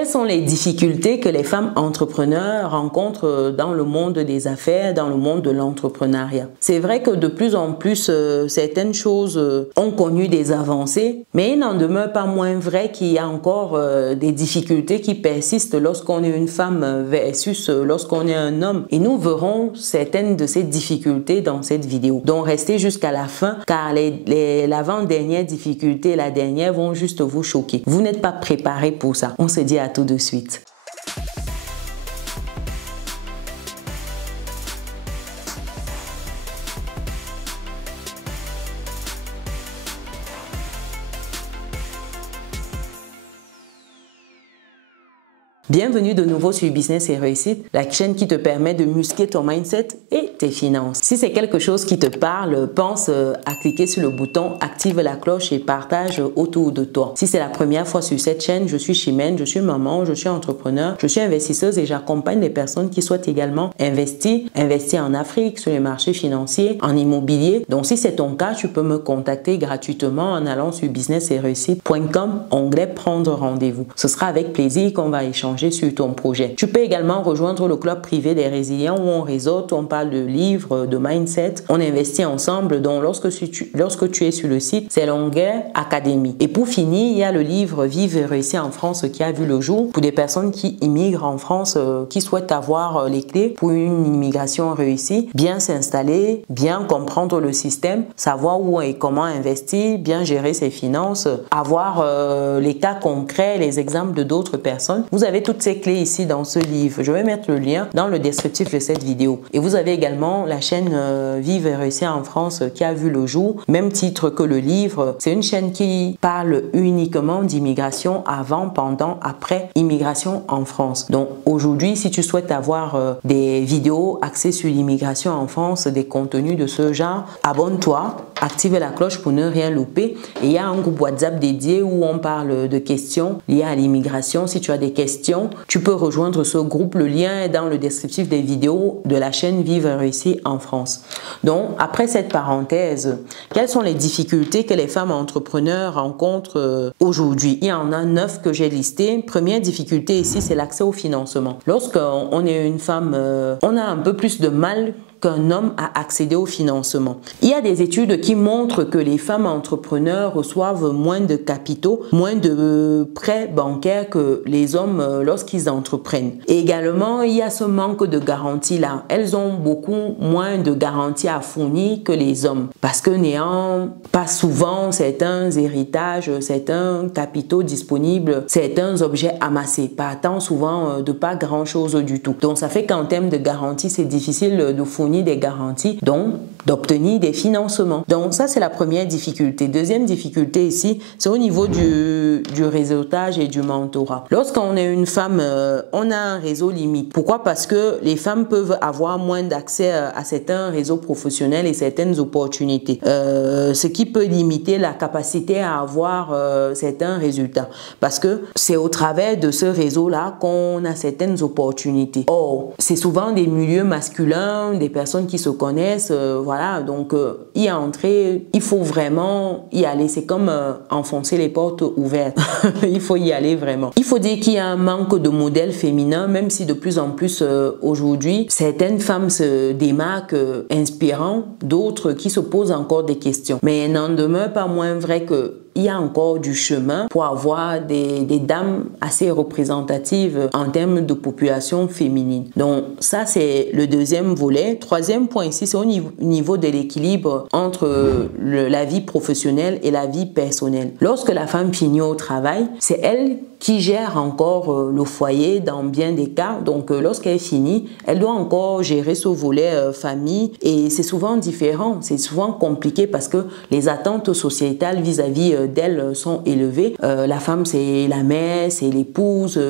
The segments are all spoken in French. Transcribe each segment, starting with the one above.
Quelles sont les difficultés que les femmes entrepreneurs rencontrent dans le monde des affaires, dans le monde de l'entrepreneuriat? C'est vrai que de plus en plus, certaines choses ont connu des avancées, mais il n'en demeure pas moins vrai qu'il y a encore des difficultés qui persistent lorsqu'on est une femme versus lorsqu'on est un homme. Et nous verrons certaines de ces difficultés dans cette vidéo. Donc restez jusqu'à la fin, car l'avant-dernière difficulté et la dernière vont juste vous choquer. Vous n'êtes pas préparé pour ça. On se dit à tout de suite. Bienvenue de nouveau sur Business et Réussite, la chaîne qui te permet de muscler ton mindset et tes finances. Si c'est quelque chose qui te parle, pense à cliquer sur le bouton active la cloche et partage autour de toi. Si c'est la première fois sur cette chaîne, je suis Chimène, je suis maman, je suis entrepreneur, je suis investisseuse et j'accompagne les personnes qui souhaitent également investir en Afrique, sur les marchés financiers, en immobilier. Donc si c'est ton cas, tu peux me contacter gratuitement en allant sur business-et-réussite.com, onglet prendre rendez-vous. Ce sera avec plaisir qu'on va échanger sur ton projet. Tu peux également rejoindre le club privé des résilients où on réseaute, on parle de livres, de mindset, on investit ensemble. Donc lorsque tu es sur le site, c'est l'onglet Académie. Et pour finir, il y a le livre Vivre et réussir en France qui a vu le jour pour des personnes qui immigrent en France, qui souhaitent avoir les clés pour une immigration réussie, bien s'installer, bien comprendre le système, savoir où et comment investir, bien gérer ses finances, avoir les cas concrets, les exemples de d'autres personnes. Vous avez toutes ces clés ici dans ce livre. Je vais mettre le lien dans le descriptif de cette vidéo. Et vous avez également la chaîne Vivre et réussir en France qui a vu le jour, même titre que le livre. C'est une chaîne qui parle uniquement d'immigration avant, pendant, après immigration en France. Donc aujourd'hui, si tu souhaites avoir des vidéos axées sur l'immigration en France, des contenus de ce genre, abonne-toi, active la cloche pour ne rien louper. Et il y a un groupe WhatsApp dédié où on parle de questions liées à l'immigration. Si tu as des questions, tu peux rejoindre ce groupe. Le lien est dans le descriptif des vidéos de la chaîne Vivre et réussir en France. Donc, après cette parenthèse, quelles sont les difficultés que les femmes entrepreneurs rencontrent aujourd'hui? Il y en a 9 que j'ai listées. Première difficulté ici, c'est l'accès au financement. Lorsqu'on est une femme, on a un peu plus de mal qu'un homme a accédé au financement. Il y a des études qui montrent que les femmes entrepreneurs reçoivent moins de capitaux, moins de prêts bancaires que les hommes lorsqu'ils entreprennent. Et également, il y a ce manque de garantie-là. Elles ont beaucoup moins de garanties à fournir que les hommes parce que n'ayant pas souvent certains héritages, certains capitaux disponibles, certains objets amassés, partant souvent de pas grand-chose du tout. Donc, ça fait qu'en termes de garantie, c'est difficile de fournir des garanties, donc d'obtenir des financements. Donc ça, c'est la première difficulté. Deuxième difficulté ici, c'est au niveau du réseautage et du mentorat. Lorsqu'on est une femme, on a un réseau limite. Pourquoi? Parce que les femmes peuvent avoir moins d'accès à certains réseaux professionnels et certaines opportunités, ce qui peut limiter la capacité à avoir certains résultats. Parce que c'est au travers de ce réseau-là qu'on a certaines opportunités. Or, c'est souvent des milieux masculins, des personnes qui se connaissent, voilà, donc y entrer, il faut vraiment y aller. C'est comme enfoncer les portes ouvertes. Il faut y aller vraiment. Il faut dire qu'il y a un manque de modèles féminins, même si de plus en plus aujourd'hui, certaines femmes se démarquent inspirant, d'autres qui se posent encore des questions. Mais il n'en demeure pas moins vrai que il y a encore du chemin pour avoir des dames assez représentatives en termes de population féminine. Donc ça, c'est le deuxième volet. Troisième point ici, c'est au niveau de l'équilibre entre la vie professionnelle et la vie personnelle. Lorsque la femme finit au travail, c'est elle qui gère encore le foyer dans bien des cas. Donc lorsqu'elle finit, elle doit encore gérer ce volet famille et c'est souvent différent, c'est souvent compliqué parce que les attentes sociétales vis-à-vis d'elle sont élevées. La femme, c'est la mère, c'est l'épouse.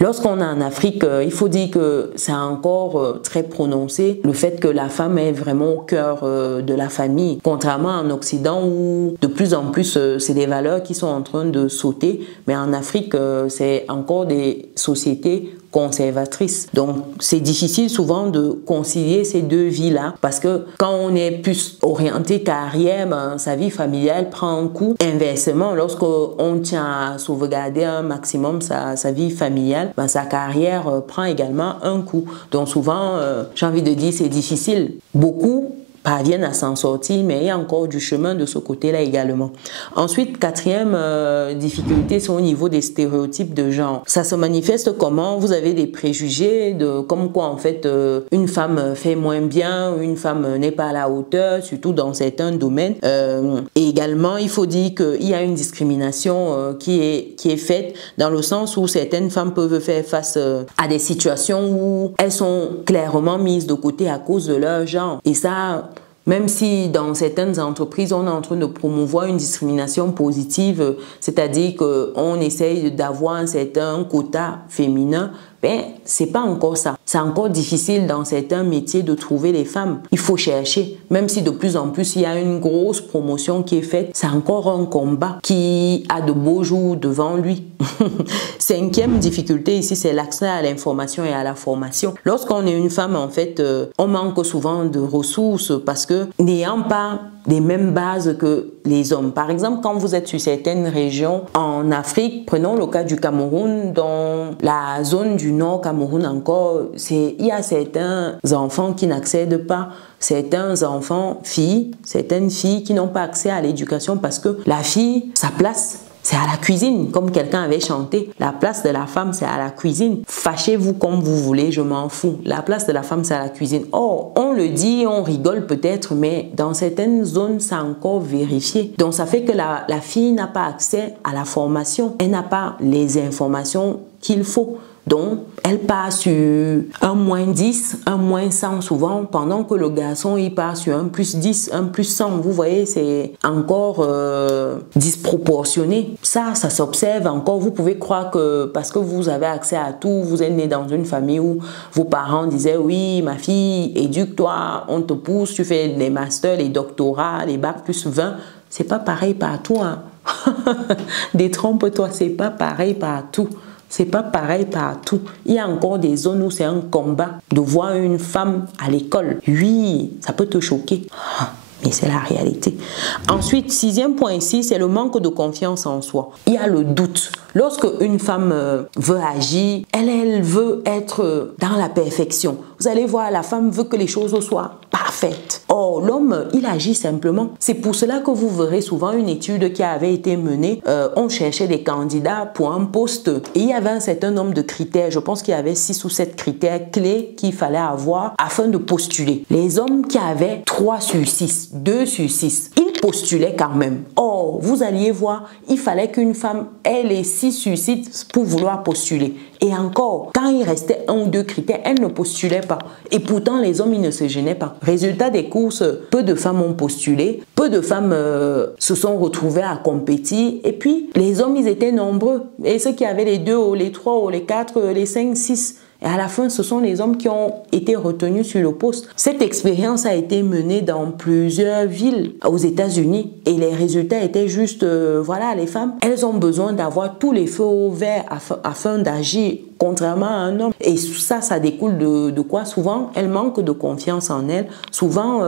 Lorsqu'on est en Afrique, il faut dire que c'est encore très prononcé le fait que la femme est vraiment au cœur de la famille. Contrairement en Occident où de plus en plus c'est des valeurs qui sont en train de sauter. Mais en Afrique, c'est encore des sociétés conservatrice. Donc, c'est difficile souvent de concilier ces deux vies-là parce que quand on est plus orienté carrière, ben, sa vie familiale prend un coup. Inversement, lorsqu'on tient à sauvegarder un maximum sa vie familiale, ben, sa carrière prend également un coup. Donc, souvent, j'ai envie de dire, c'est difficile. Beaucoup parviennent à s'en sortir, mais il y a encore du chemin de ce côté-là également. Ensuite, quatrième difficulté, c'est au niveau des stéréotypes de genre. Ça se manifeste comment? Vous avez des préjugés comme quoi en fait une femme fait moins bien, une femme n'est pas à la hauteur, surtout dans certains domaines. Et également, il faut dire qu'il y a une discrimination qui est faite dans le sens où certaines femmes peuvent faire face à des situations où elles sont clairement mises de côté à cause de leur genre. Et ça, même si dans certaines entreprises, on est en train de promouvoir une discrimination positive, c'est-à-dire qu'on essaye d'avoir un certain quota féminin, ben, c'est pas encore ça. C'est encore difficile dans certains métiers de trouver les femmes. Il faut chercher. Même si de plus en plus, il y a une grosse promotion qui est faite, c'est encore un combat qui a de beaux jours devant lui. Cinquième difficulté ici, c'est l'accès à l'information et à la formation. Lorsqu'on est une femme, en fait, on manque souvent de ressources parce que n'ayant pas les mêmes bases que les hommes. Par exemple, quand vous êtes sur certaines régions en Afrique, prenons le cas du Cameroun, dans la zone du Nord Cameroun encore, il y a certains enfants qui n'accèdent pas, certaines filles qui n'ont pas accès à l'éducation parce que la fille, sa place, c'est à la cuisine, comme quelqu'un avait chanté. La place de la femme, c'est à la cuisine. Fâchez-vous comme vous voulez, je m'en fous. La place de la femme, c'est à la cuisine. Oh, on le dit, on rigole peut-être, mais dans certaines zones, c'est encore vérifié. Donc, ça fait que la fille n'a pas accès à la formation. Elle n'a pas les informations qu'il faut. Donc, elle part sur un -10, un -100 souvent, pendant que le garçon, il part sur un +10, un +100. Vous voyez, c'est encore disproportionné. Ça s'observe encore. Vous pouvez croire que parce que vous avez accès à tout, vous êtes né dans une famille où vos parents disaient « Oui, ma fille, éduque-toi, on te pousse, tu fais les masters, les doctorats, les bacs +20. » C'est pas pareil partout. Hein. Détrompe-toi, c'est pas pareil partout. C'est pas pareil partout. Il y a encore des zones où c'est un combat de voir une femme à l'école. Oui, ça peut te choquer. Mais c'est la réalité. Ensuite, sixième point ici, c'est le manque de confiance en soi. Il y a le doute. Lorsque une femme veut agir, elle veut être dans la perfection. Vous allez voir, la femme veut que les choses soient parfaites. Or, l'homme, il agit simplement. C'est pour cela que vous verrez souvent une étude qui avait été menée. On cherchait des candidats pour un poste et il y avait un certain nombre de critères. Je pense qu'il y avait 6 ou 7 critères clés qu'il fallait avoir afin de postuler. Les hommes qui avaient 3 sur 6, 2 sur 6, ils postulaient quand même. Or, vous alliez voir, il fallait qu'une femme ait les 6 sur 6 pour vouloir postuler. Et encore, quand il restait 1 ou 2 critères, elle ne postulait pas. Et pourtant, les hommes, ils ne se gênaient pas. Résultat des courses, peu de femmes ont postulé, peu de femmes se sont retrouvées à compétir. Et puis, les hommes, ils étaient nombreux. Et ceux qui avaient les 2 ou les 3 ou les 4, les 5, 6... Et à la fin, ce sont les hommes qui ont été retenus sur le poste. Cette expérience a été menée dans plusieurs villes aux États-Unis et les résultats étaient juste, voilà, les femmes, elles ont besoin d'avoir tous les feux au vert afin d'agir contrairement à un homme. Et ça découle de quoi? Souvent, elles manquent de confiance en elles. Souvent,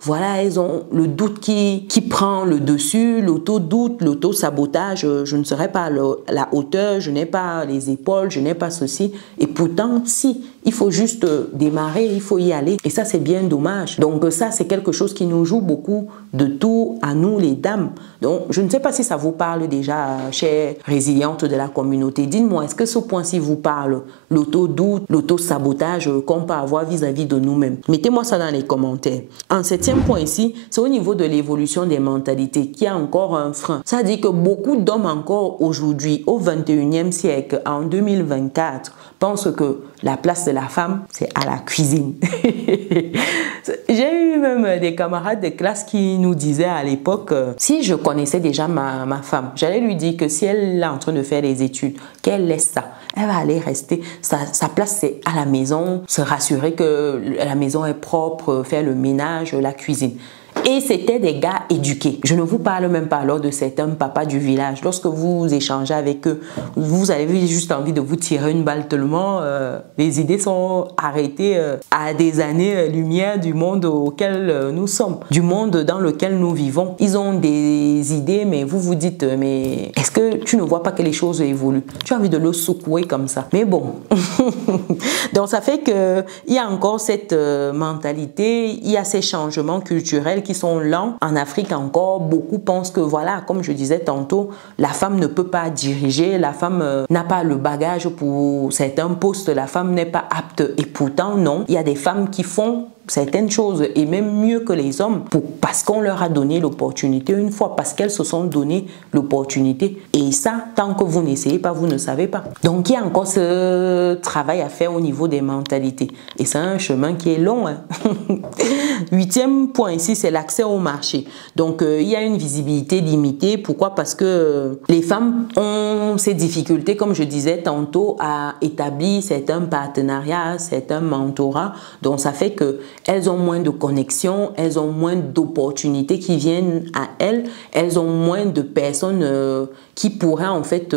voilà, elles ont le doute qui prend le dessus, l'auto-doute, l'auto-sabotage. Je ne serai pas à la hauteur, je n'ai pas les épaules, je n'ai pas ceci. Et pourtant, si, il faut juste démarrer, il faut y aller. Et ça, c'est bien dommage. Donc ça, c'est quelque chose qui nous joue beaucoup de tout à nous, les dames. Donc, je ne sais pas si ça vous parle déjà, chère résiliente de la communauté. Dites-moi, est-ce que ce point-ci vous parle? L'auto-doute, l'auto-sabotage qu'on peut avoir vis-à-vis de nous-mêmes. Mettez-moi ça dans les commentaires. Un 7e point ici, c'est au niveau de l'évolution des mentalités qui a encore un frein. Ça dit que beaucoup d'hommes encore aujourd'hui, au 21e siècle, en 2024, pensent que la place de la femme, c'est à la cuisine. J'ai eu même des camarades de classe qui nous disaient à l'époque, si je connaissais déjà ma femme, j'allais lui dire que si elle est en train de faire des études, qu'elle laisse ça. Elle va aller rester. Sa place, c'est à la maison, se rassurer que la maison est propre, faire le ménage, la cuisine. Et c'était des gars éduqués. Je ne vous parle même pas alors de certains papas du village. Lorsque vous échangez avec eux, vous avez juste envie de vous tirer une balle tellement les idées sont arrêtées à des années-lumière du monde auquel nous sommes, du monde dans lequel nous vivons. Ils ont des idées, mais vous vous dites, mais est-ce que tu ne vois pas que les choses évoluent? Tu as envie de le secouer comme ça. Mais bon, donc ça fait qu'il y a encore cette mentalité, il y a ces changements culturels qui sont lents. En Afrique encore, beaucoup pensent que voilà, comme je disais tantôt, la femme ne peut pas diriger, la femme n'a pas le bagage pour certains postes, la femme n'est pas apte. Et pourtant, non, il y a des femmes qui font certaines choses et même mieux que les hommes parce qu'on leur a donné l'opportunité une fois, parce qu'elles se sont donné l'opportunité. Et ça, tant que vous n'essayez pas, vous ne savez pas. Donc, il y a encore ce travail à faire au niveau des mentalités. Et c'est un chemin qui est long. Hein. 8e point ici, c'est l'accès au marché. Donc, il y a une visibilité limitée. Pourquoi? Parce que les femmes ont ces difficultés, comme je disais tantôt, à établir certains partenariats, certains mentorats. Donc, ça fait que elles ont moins de connexions, elles ont moins d'opportunités qui viennent à elles, elles ont moins de personnes qui pourraient en fait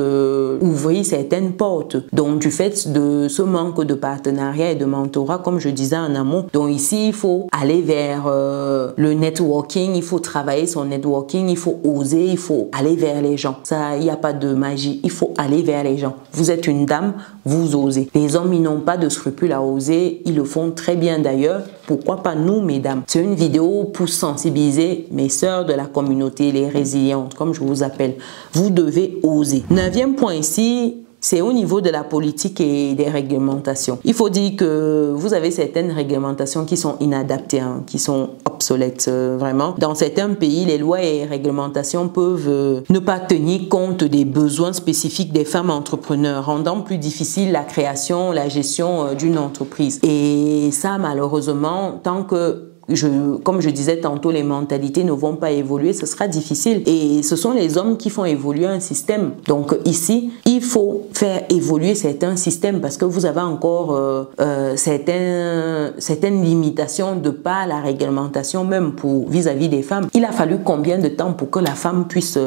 ouvrir certaines portes. Donc du fait de ce manque de partenariat et de mentorat, comme je disais en amont, donc ici il faut aller vers le networking, il faut travailler son networking, il faut oser, il faut aller vers les gens. Ça, il n'y a pas de magie, il faut aller vers les gens. Vous êtes une dame, vous osez. Les hommes, ils n'ont pas de scrupules à oser, ils le font très bien d'ailleurs. Pourquoi pas nous, mesdames? C'est une vidéo pour sensibiliser mes sœurs de la communauté, les résilientes, comme je vous appelle. Vous devez oser. 9e point ici, c'est au niveau de la politique et des réglementations. Il faut dire que vous avez certaines réglementations qui sont inadaptées, hein, qui sont obsolètes, vraiment. Dans certains pays, les lois et réglementations peuvent ne pas tenir compte des besoins spécifiques des femmes entrepreneurs, rendant plus difficile la création, la gestion d'une entreprise. Et ça, malheureusement, tant que comme je disais tantôt, les mentalités ne vont pas évoluer, ce sera difficile. Et ce sont les hommes qui font évoluer un système. Donc ici, il faut faire évoluer certains systèmes parce que vous avez encore certaines limitations de par la réglementation même pour vis-à-vis des femmes. Il a fallu combien de temps pour que la femme puisse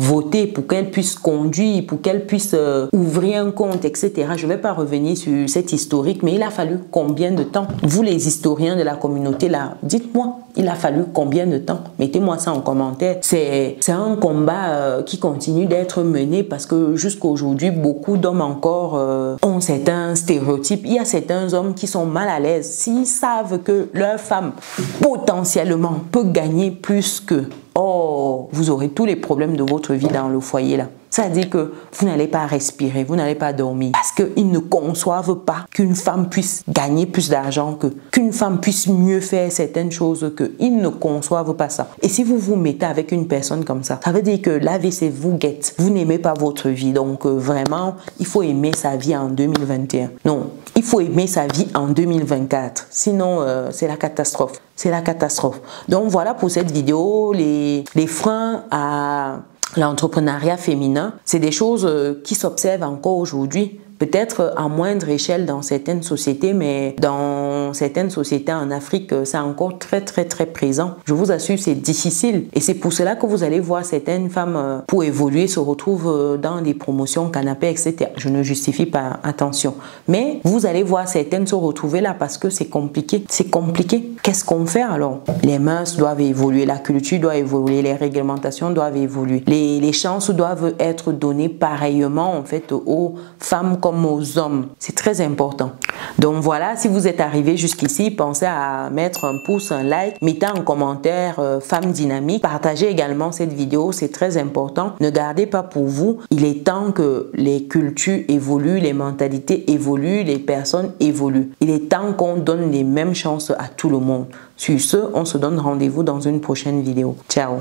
voter, pour qu'elle puisse conduire, pour qu'elle puisse ouvrir un compte, etc. Je ne vais pas revenir sur cet historique, mais il a fallu combien de temps? Vous les historiens de la communauté là, dites-moi, il a fallu combien de temps? Mettez-moi ça en commentaire. C'est un combat qui continue d'être mené parce que jusqu'à aujourd'hui, beaucoup d'hommes encore ont certains stéréotypes. Il y a certains hommes qui sont mal à l'aise. S'ils savent que leur femme potentiellement peut gagner plus qu'eux, oh, vous aurez tous les problèmes de votre vie dans le foyer là. Ça veut dire que vous n'allez pas respirer, vous n'allez pas dormir. Parce qu'ils ne conçoivent pas qu'une femme puisse gagner plus d'argent qu'une femme puisse mieux faire certaines choses qu'eux. Ils ne conçoivent pas ça. Et si vous vous mettez avec une personne comme ça veut dire que la WC vous guette. Vous n'aimez pas votre vie. Donc vraiment, il faut aimer sa vie en 2021. Non, il faut aimer sa vie en 2024. Sinon, c'est la catastrophe. C'est la catastrophe. Donc voilà pour cette vidéo, les freins à l'entrepreneuriat féminin, c'est des choses qui s'observent encore aujourd'hui. Peut-être à moindre échelle dans certaines sociétés, mais dans certaines sociétés en Afrique, c'est encore très présent. Je vous assure, c'est difficile. Et c'est pour cela que vous allez voir certaines femmes, pour évoluer, se retrouvent dans des promotions, canapés, etc. Je ne justifie pas, attention. Mais vous allez voir certaines se retrouver là parce que c'est compliqué. C'est compliqué. Qu'est-ce qu'on fait alors? Les mœurs doivent évoluer, la culture doit évoluer, les réglementations doivent évoluer. Les chances doivent être données pareillement en fait aux femmes comme aux hommes. C'est très important. Donc voilà, si vous êtes arrivé jusqu'ici, pensez à mettre un pouce, un like, mettez en commentaire femme dynamique, partagez également cette vidéo, c'est très important. Ne gardez pas pour vous, il est temps que les cultures évoluent, les mentalités évoluent, les personnes évoluent. Il est temps qu'on donne les mêmes chances à tout le monde. Sur ce, on se donne rendez-vous dans une prochaine vidéo. Ciao!